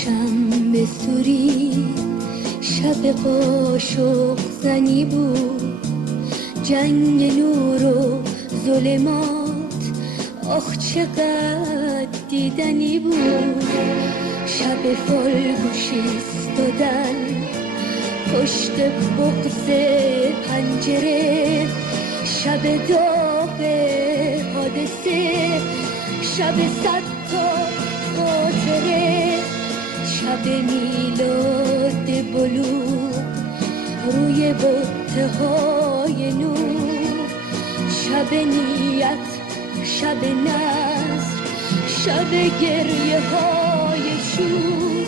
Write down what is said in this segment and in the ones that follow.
چهارشنبه سوری شب قاشق زنی بود، جنگ نور و ظلمات آخ چقدر دیدنی بود. شب فالگوش ایستادن پشت بغض پنجره، شب داغ حادثه، شب صد تا خاطره، شب میلاد بلوغ روی بطه های نور، شب نیت، شب نصر، شب گریه های شور،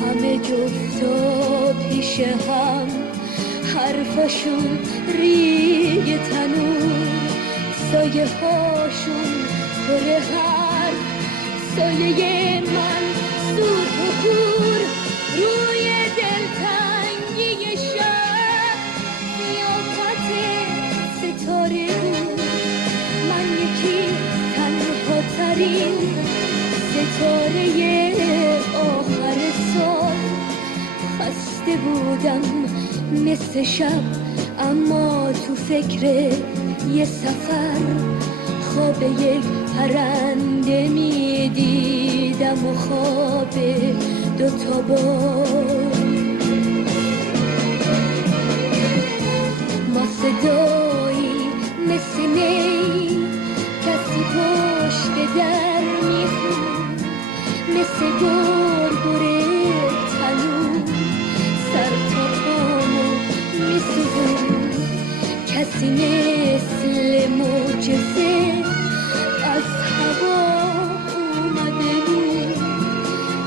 همه جفتا پیش هم حرفاشون ریگ تنور، سایه هاشون پر حرف، سایه من سوت و کور، روی دلتنگی شب سیافت ستاره بود. من یکی تنها ترین ستاره آخر سال، خسته بودم مثل شب، اما تو فکر یه سفر خواب یک پرنده می دیدم و خواب دوتا بال. ما صدایی مثل نی کسی پشت در میخون، مثل گرگره تنور سر تا پامو میسوزون، کسی مثل معجزه از هوا اومده بود.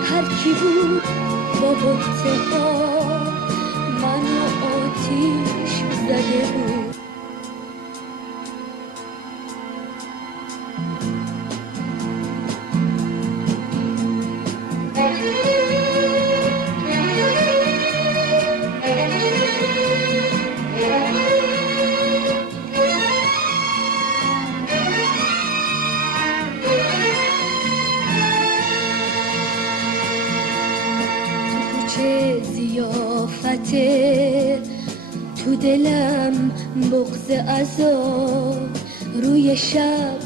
هرکی بود با بطه ها منو آتیش زده بود. چه زیافته تو دلم بغض عذاب، روی شب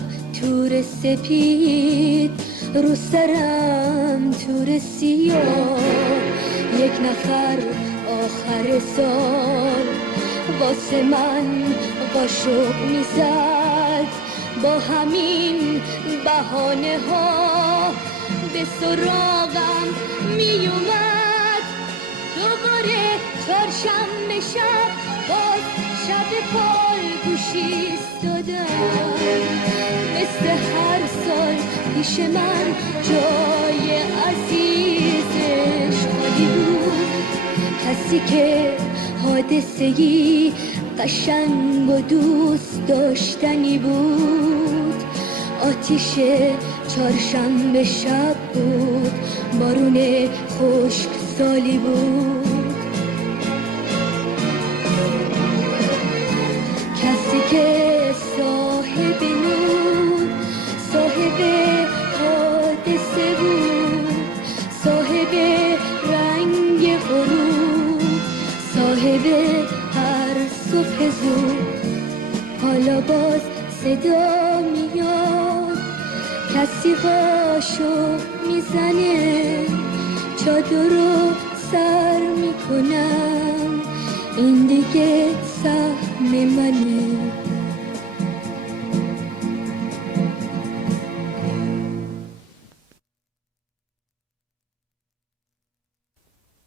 تور سپید، رو سرم تور سیاه، یک نفر آخر سال واسه من قاشق میزد، با همین بهانه ها به سراغم میومد. دوباره چهارشنبه شب باز شب فالگوش ایستادم، مثل هر سال پیش من جای عزیزش خالی بود. کسی که حادثه‌ای قشنگ و دوست داشتنی بود، آتیش چهارشنبه شب بود، بارون خشک سالی بود. کسی که صاحب نور، صاحب حادثه بود، صاحب رنگ غروب، صاحب هر صبح زود، حالا باز صدا میاد، کسی قاشق میزنه، چادر رو سر میکنم، این دیگه سهم منه.